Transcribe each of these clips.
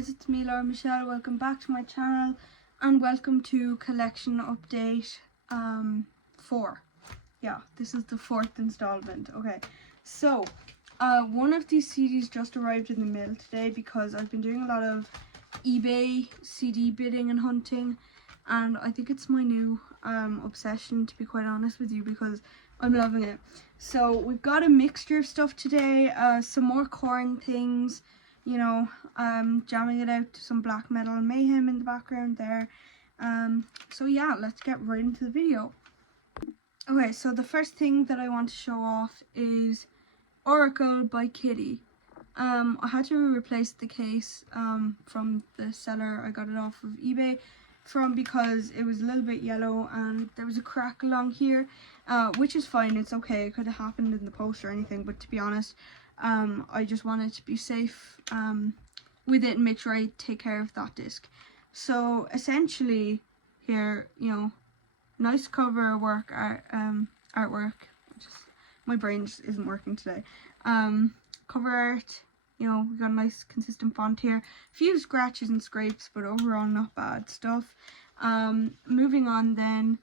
guys, it's me, Laura Michelle. Welcome back to my channel and welcome to collection update 4. Yeah, this is the 4th installment. Okay, so one of these CDs just arrived in the mail today because I've been doing a lot of eBay CD bidding and hunting, and I think it's my new obsession, to be quite honest with you, because I'm loving it. So we've got a mixture of stuff today, some more Korn things, you know, jamming it out to some black metal mayhem in the background there. So yeah, let's get right into the video. Okay, so the first thing that I want to show off is Oracle by Kittie. I had to replace the case from the seller I got it off of eBay from, because it was a little bit yellow and there was a crack along here, which is fine, it's okay, it could have happened in the post or anything, but to be honest, I just wanted to be safe with it and make sure I take care of that disc. So essentially here, you know, nice cover work, artwork, my brain just isn't working today. Cover art, you know, we got a nice consistent font here, a few scratches and scrapes, but overall not bad stuff. Moving on then,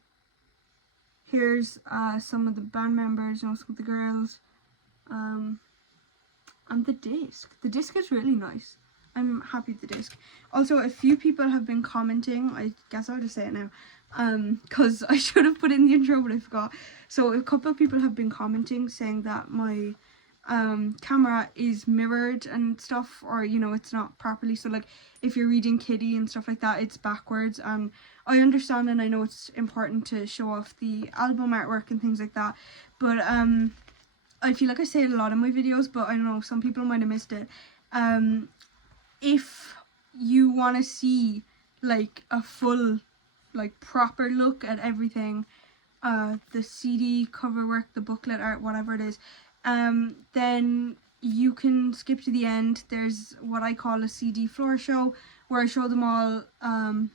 here's some of the band members, you know, some of the girls, and the disc. The disc is really nice. I'm happy with the disc. Also, a few people have been commenting, I guess I'll just say it now, because I should have put it in the intro but I forgot. So a couple of people have been commenting saying that my camera is mirrored and stuff, or you know, it's not properly, so like if you're reading Kittie and stuff like that, it's backwards. And I understand and I know it's important to show off the album artwork and things like that, but I feel like I say it a lot in my videos, but I don't know, some people might have missed it. If you want to see like a full, like proper look at everything, the CD cover work, the booklet art, whatever it is, then you can skip to the end. There's what I call a CD floor show, where I show them all,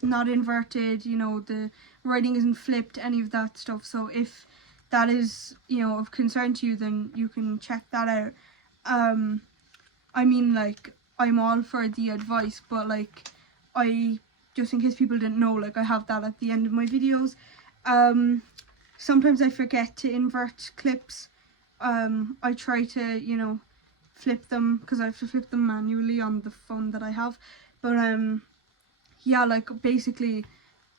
not inverted, you know, the writing isn't flipped, any of that stuff. So if that is, you know, of concern to you, then you can check that out. I mean, like, I'm all for the advice, but like, I, just in case people didn't know, like, I have that at the end of my videos. Sometimes I forget to invert clips. I try to, you know, flip them, because I have to flip them manually on the phone that I have, but yeah, like basically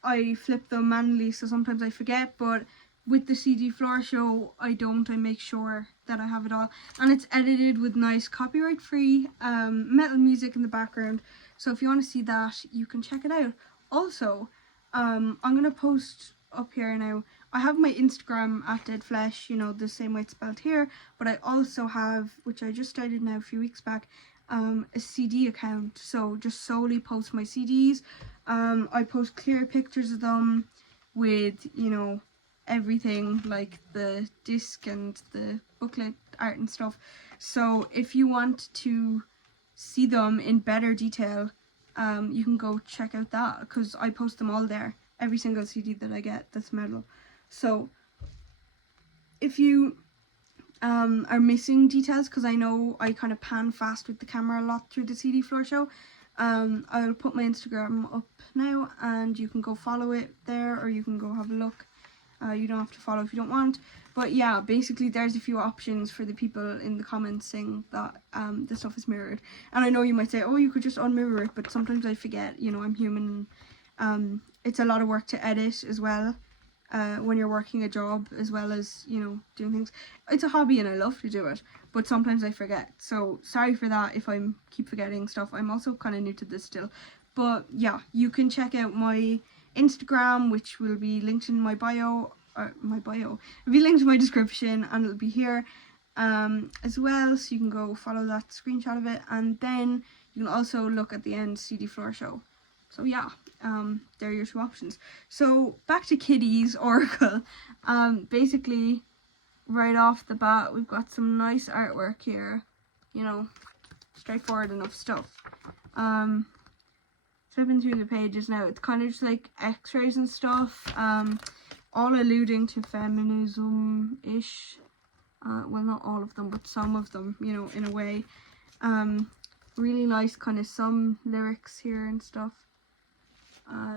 I flip them manually, so sometimes I forget. But with the CD floor show, I don't. I make sure that I have it all, and it's edited with nice copyright free metal music in the background, so if you want to see that, you can check it out. Also, I'm gonna post up here now, I have my Instagram at Dead Flesh, you know, the same way it's spelled here, but I also have, which I just started now a few weeks back, a CD account, so just solely post my CDs. I post clear pictures of them with, you know, everything, like the disc and the booklet art and stuff. So if you want to see them in better detail, you can go check out that, because I post them all there, every single CD that I get that's metal. So if you are missing details, because I know I kind of pan fast with the camera a lot through the CD floor show, I'll put my Instagram up now and you can go follow it there, or you can go have a look. You don't have to follow if you don't want, but yeah, basically there's a few options for the people in the comments saying that the stuff is mirrored. And I know you might say, oh, you could just unmirror it, but sometimes I forget, you know, I'm human. It's a lot of work to edit as well, when you're working a job as well as, you know, doing things. It's a hobby and I love to do it, but sometimes I forget, so sorry for that if I keep forgetting stuff. I'm also kind of new to this still, but yeah, you can check out my Instagram, which will be linked in my bio, it'll be linked in my description, and it'll be here as well, so you can go follow that screenshot of it, and then you can also look at the end CD floor show. So yeah, there are your two options. So back to Kittie's Oracle. Basically, right off the bat, we've got some nice artwork here, you know, straightforward enough stuff. Flipping through the pages now, it's kind of just like x-rays and stuff, all alluding to feminism-ish. Well, not all of them, but some of them, you know, in a way. Really nice kind of some lyrics here and stuff.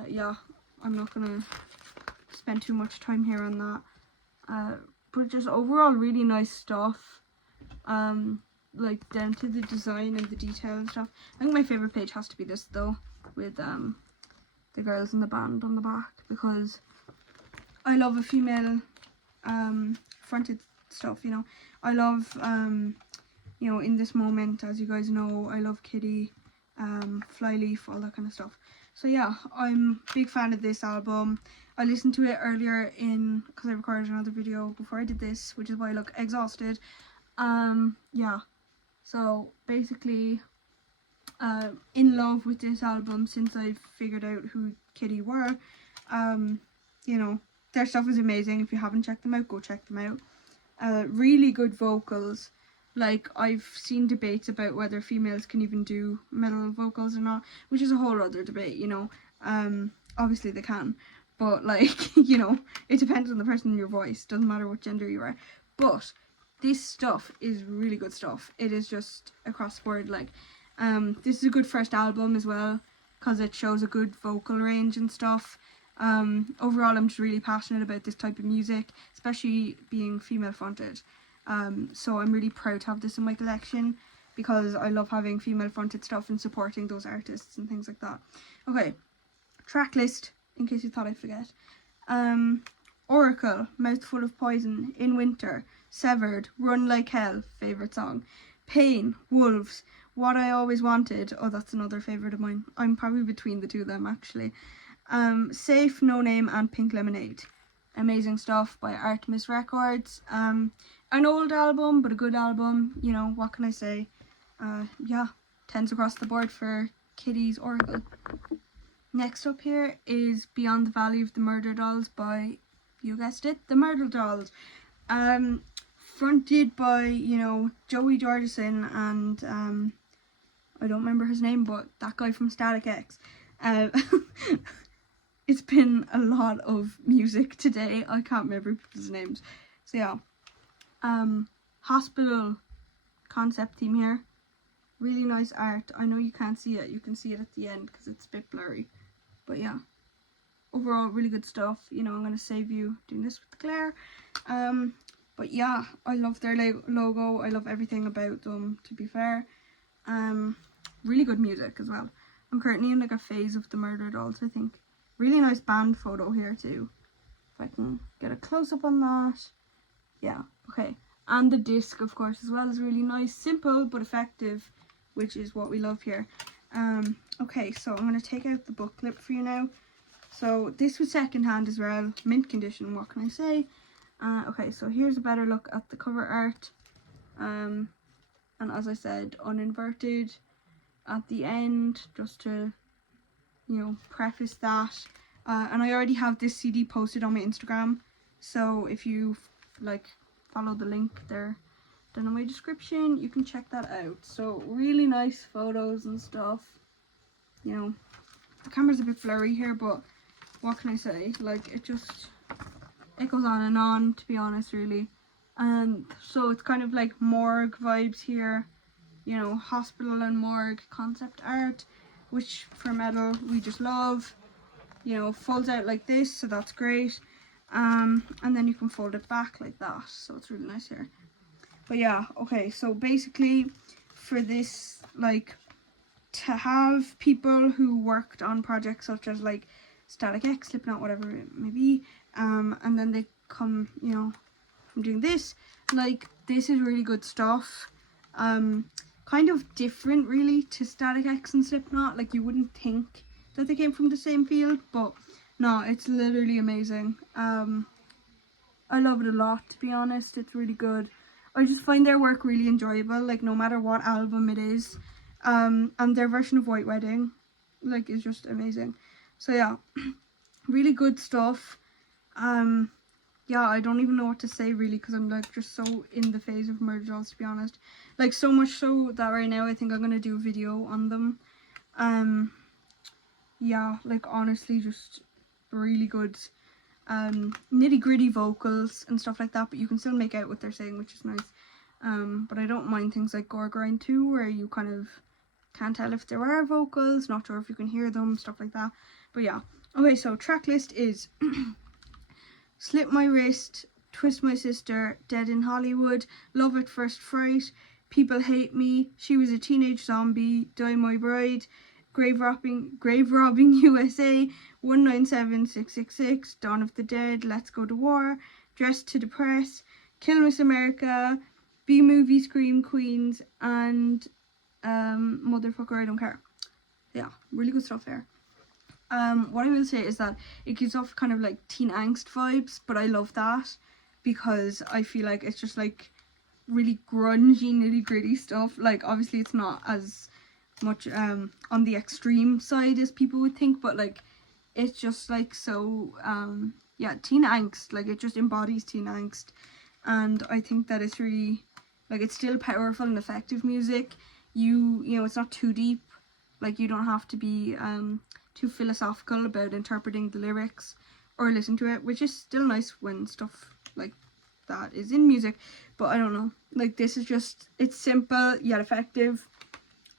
Yeah, I'm not gonna spend too much time here on that. But just overall really nice stuff. Like down to the design and the detail and stuff. I think my favourite page has to be this though, with the girls in the band on the back, because I love a female fronted stuff, you know. I love you know, in this moment, as you guys know, I love Kittie, Flyleaf, all that kind of stuff. So yeah, I'm a big fan of this album. I listened to it earlier because I recorded another video before I did this, which is why I look exhausted. Yeah, so basically in love with this album since I figured out who Kittie were. You know, their stuff is amazing. If you haven't checked them out, go check them out. Really good vocals. Like, I've seen debates about whether females can even do metal vocals or not, which is a whole other debate, you know. Obviously they can, but like, you know, it depends on the person in your voice. Doesn't matter what gender you are. But this stuff is really good stuff. It is just across the board. Like, this is a good first album as well, because it shows a good vocal range and stuff. Overall, I'm just really passionate about this type of music, especially being female fronted. So I'm really proud to have this in my collection, because I love having female fronted stuff and supporting those artists and things like that. Okay, track list, in case you thought I'd forget. Oracle, Mouthful of Poison, In Winter, Severed, Run Like Hell, favourite song. Pain, Wolves, What I Always Wanted, oh that's another favourite of mine. I'm probably between the two of them actually. Safe, No Name and Pink Lemonade. Amazing stuff by Artemis Records. An old album, but a good album, you know, what can I say? Yeah, 10s across the board for Kittie-Oracle. Next up here is Beyond the Valley of the Murderdolls by, you guessed it, the Murderdolls. Fronted by, you know, Joey Jordison and, I don't remember his name, but that guy from Static X. It's been a lot of music today. I can't remember people's names. So yeah. Hospital concept theme here. Really nice art. I know you can't see it. You can see it at the end because it's a bit blurry. But yeah. Overall, really good stuff. You know, I'm going to save you doing this with the glare. But yeah, I love their logo. I love everything about them, to be fair. Really good music as well. I'm currently in like a phase of the Murderdolls, I think. Really nice band photo here too. If I can get a close-up on that. Yeah, okay. And the disc, of course, as well, is really nice. Simple but effective, which is what we love here. Okay, so I'm going to take out the booklet for you now. So this was secondhand as well. Mint condition, what can I say? Okay, so here's a better look at the cover art. And as I said, uninverted at the end, just to, you know, preface that. And I already have this CD posted on my Instagram. So if you like follow the link there down in my description, you can check that out. So really nice photos and stuff. You know, the camera's a bit blurry here, but what can I say? Like, it goes on and on, to be honest, really. And so it's kind of like morgue vibes here, you know, hospital and morgue concept art, which for metal we just love. You know, folds out like this, so that's great. And then you can fold it back like that, so it's really nice here. But yeah, okay, so basically for this, like, to have people who worked on projects such as like Static X, Slipknot, whatever it may be, and then they come, you know, from doing this, like, this is really good stuff. Kind of different really to Static X and Slipknot. Like, you wouldn't think that they came from the same field, but no, it's literally amazing. I love it a lot, to be honest. It's really good. I just find their work really enjoyable, like, no matter what album it is. And their version of White Wedding, like, is just amazing. So yeah, really good stuff. Yeah, I don't even know what to say really, because I'm like just so in the phase of Murderdolls, to be honest. Like, so much so that right now I think I'm gonna do a video on them. Yeah, like, honestly, just really good nitty gritty vocals and stuff like that, but you can still make out what they're saying, which is nice. But I don't mind things like Gore Grind 2, where you kind of Can't tell if there are vocals, not sure if you can hear them, stuff like that. But yeah. Okay, so track list is Slip My Wrist, Twist My Sister, Dead in Hollywood, Love at First Fright, People Hate Me, She Was a Teenage Zombie, Die My Bride, Grave Robbing USA, 197666, Dawn of the Dead, Let's Go to War, Dressed to Depress, Kill Miss America, B-Movie Scream Queens, and Motherfucker I Don't Care. Yeah, really good stuff there. What I will say is that it gives off kind of like teen angst vibes, but I love that because I feel like it's just like really grungy, nitty gritty stuff. Like obviously it's not as much on the extreme side as people would think, but like it's just like so yeah, teen angst. Like it just embodies teen angst, and I think that it's really like it's still powerful and effective music. You know, it's not too deep. Like you don't have to be too philosophical about interpreting the lyrics or listen to it, which is still nice when stuff like that is in music. But I don't know, like this is just, it's simple yet effective,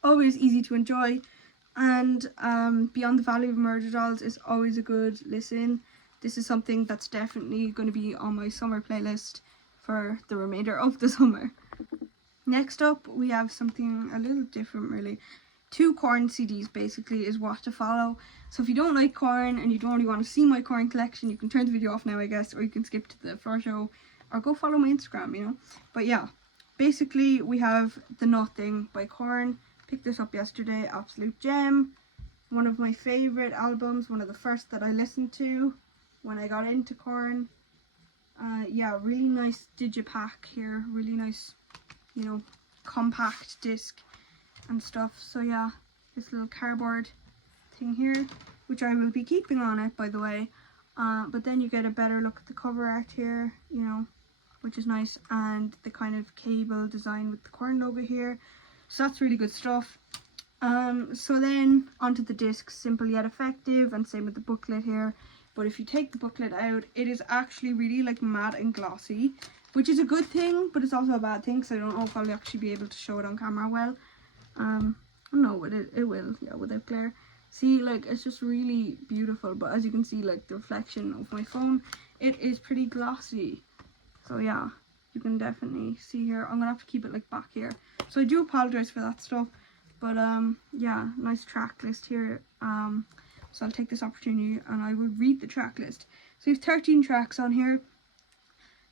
always easy to enjoy, and Beyond the Valley of Murderdolls is always a good listen. This is something that's definitely going to be on my summer playlist for the remainder of the summer. Next up we have something a little different really. 2 Korn CDs basically is what to follow. So if you don't like Korn and you don't really want to see my Korn collection, you can turn the video off now I guess, or you can skip to the floor show or go follow my Instagram, you know. But yeah, basically we have The Nothing by Korn. Picked this up yesterday, absolute gem. One of my favourite albums, one of the first that I listened to when I got into Korn. Yeah, really nice digipack here, really nice, you know, compact disc and stuff. So yeah, this little cardboard thing here, which I will be keeping on it by the way, but then you get a better look at the cover art here, you know, which is nice, and the kind of cable design with the Korn logo here, so that's really good stuff. So then onto the disc, simple yet effective, and same with the booklet here. But if you take the booklet out, it is actually really like matte and glossy, which is a good thing, but it's also a bad thing, so I don't know if I'll actually be able to show it on camera well. No, it will, yeah, without glare. See, like, it's just really beautiful, but as you can see, like, the reflection of my phone, it is pretty glossy. So yeah, you can definitely see here. I'm gonna have to keep it like back here, so I do apologize for that stuff. But yeah, nice track list here. So I'll take this opportunity and I will read the track list. So we have 13 tracks on here.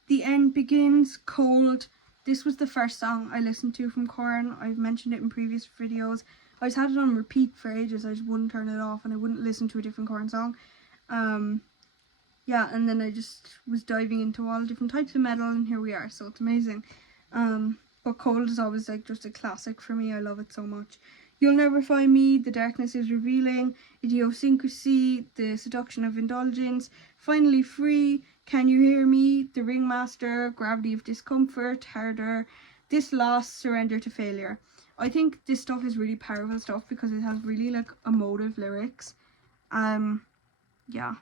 The End Begins, Cold. This was the first song I listened to from Korn. I've mentioned it in previous videos. I just had it on repeat for ages. I just wouldn't turn it off and I wouldn't listen to a different Korn song. Yeah, and then I just was diving into all different types of metal, and here we are, so it's amazing. But Cold is always like just a classic for me. I love it so much. You'll Never Find Me, The Darkness Is Revealing, Idiosyncrasy, The Seduction of Indulgence, Finally Free, Can You Hear Me, The Ringmaster, Gravity of Discomfort, Harder, This Loss, Surrender to Failure. I think this stuff is really powerful stuff because it has really like emotive lyrics. Yeah,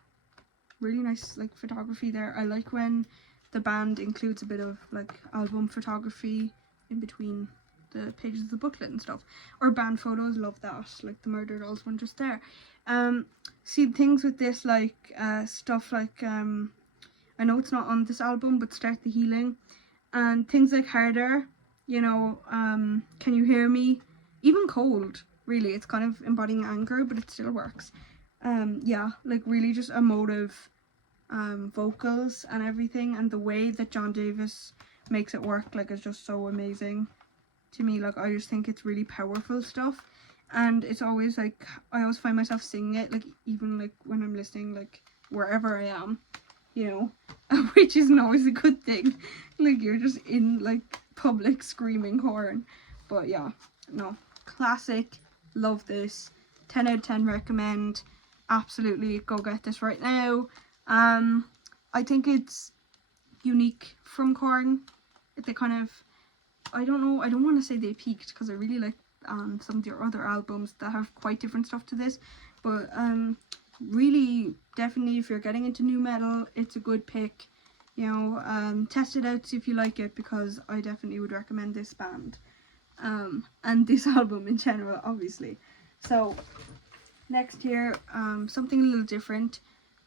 really nice like photography there. I like when the band includes a bit of like album photography in between the pages of the booklet and stuff, or band photos. Love that, like the Murderdolls one just there. See things with this like stuff like I know it's not on this album, but Start the Healing, and things like Harder, you know, Can You Hear Me, even Cold, really, it's kind of embodying anger, but it still works. Yeah, like really just emotive vocals and everything, and the way that John Davis makes it work like is just so amazing to me. Like I just think it's really powerful stuff, and it's always like I always find myself singing it, like even like when I'm listening, like wherever I am, you know, which isn't always a good thing. Like you're just in like public screaming Korn. But yeah, no, classic, love this, 10 out of 10 recommend, absolutely go get this right now. I think it's unique from Korn. They kind of, I don't know, I don't want to say they peaked because I really like some of their other albums that have quite different stuff to this, but really definitely if you're getting into new metal, it's a good pick, you know. Test it out, see if you like it, because I definitely would recommend this band. and this album in general, obviously. So next here, something a little different,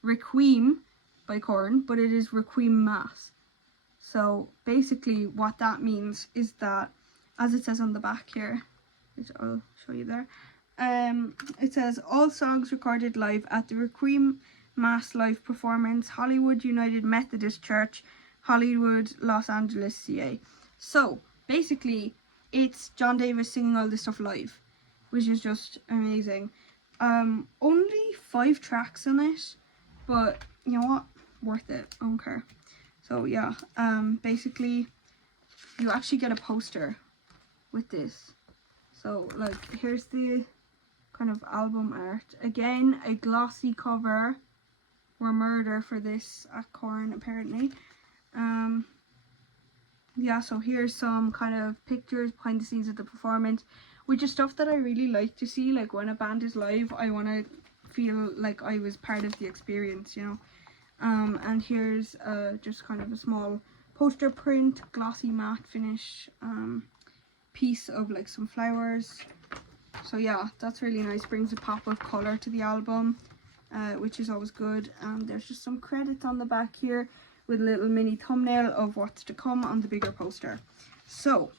Requiem by Korn, but it is Requiem Mass. So basically what that means is that, as it says on the back here, which I'll show you there, it says all songs recorded live at the Requiem Mass live performance, Hollywood United Methodist Church, Hollywood, Los Angeles, CA. So basically it's John Davis singing all this stuff live, which is just amazing. Only 5 tracks in it, but you know what, worth it, I don't care. So yeah, basically you actually get a poster with this. So like, here's the kind of album art. Again, a glossy cover. We're murder for this at Korn, apparently. Yeah, so here's some kind of pictures behind the scenes of the performance, which is stuff that I really like to see. Like, when a band is live, I want to feel like I was part of the experience, you know. And here's just kind of a small poster print, glossy matte finish piece of like some flowers. So yeah, that's really nice, brings a pop of colour to the album, which is always good. And there's just some credits on the back here with a little mini thumbnail of what's to come on the bigger poster. So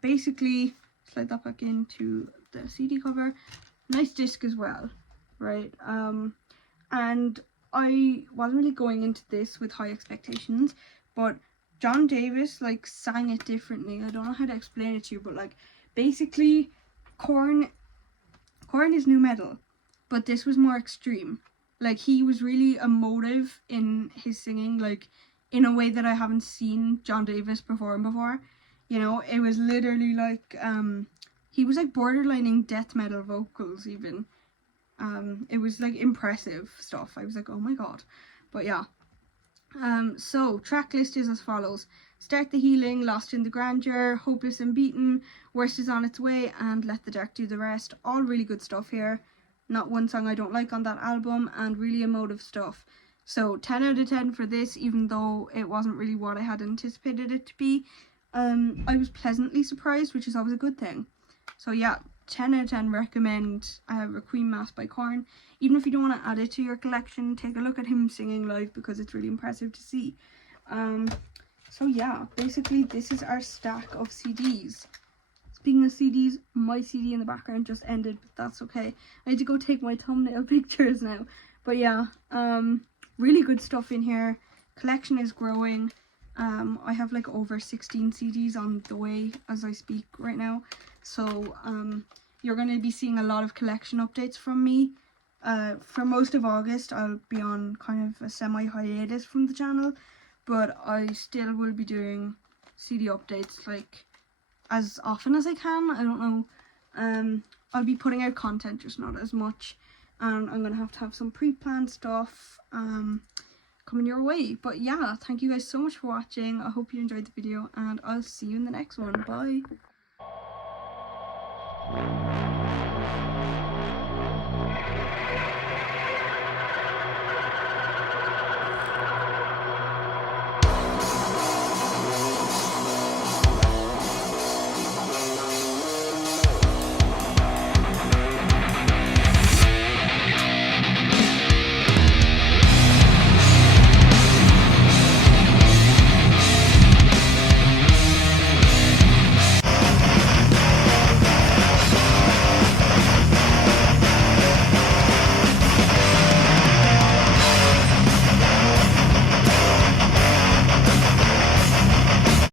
basically, slide that back into the CD cover. Nice disc as well, right? And I wasn't really going into this with high expectations, but John Davis like sang it differently. I don't know how to explain it to you, but like basically Korn is nu metal, but this was more extreme. Like, he was really emotive in his singing, like in a way that I haven't seen John Davis perform before. You know, it was literally like he was like borderlining death metal vocals even. It was like impressive stuff. I was like, oh my god. But yeah. So track list is as follows: Start the Healing, Lost in the Grandeur, Hopeless and Beaten, Worst is on its Way, and Let the Dark Do the Rest. All really good stuff here. Not one song I don't like on that album, and really emotive stuff. So 10 out of 10 for this, even though it wasn't really what I had anticipated it to be. I was pleasantly surprised, which is always a good thing. So yeah, 10 out of 10 recommend Requiem Mass by Korn. Even if you don't want to add it to your collection, take a look at him singing live because it's really impressive to see. So yeah, basically this is our stack of CDs. Speaking of CDs, my CD in the background just ended, but that's okay. I need to go take my thumbnail pictures now. But yeah, really good stuff in here. Collection is growing. I have like over 16 CDs on the way as I speak right now. So you're going to be seeing a lot of collection updates from me. For most of August, I'll be on kind of a semi-hiatus from the channel, but I still will be doing CD updates like as often as I can. I don't know. I'll be putting out content, just not as much, and I'm gonna have to have some pre-planned stuff coming your way. But yeah, thank you guys so much for watching. I hope you enjoyed the video, and I'll see you in the next one. Bye.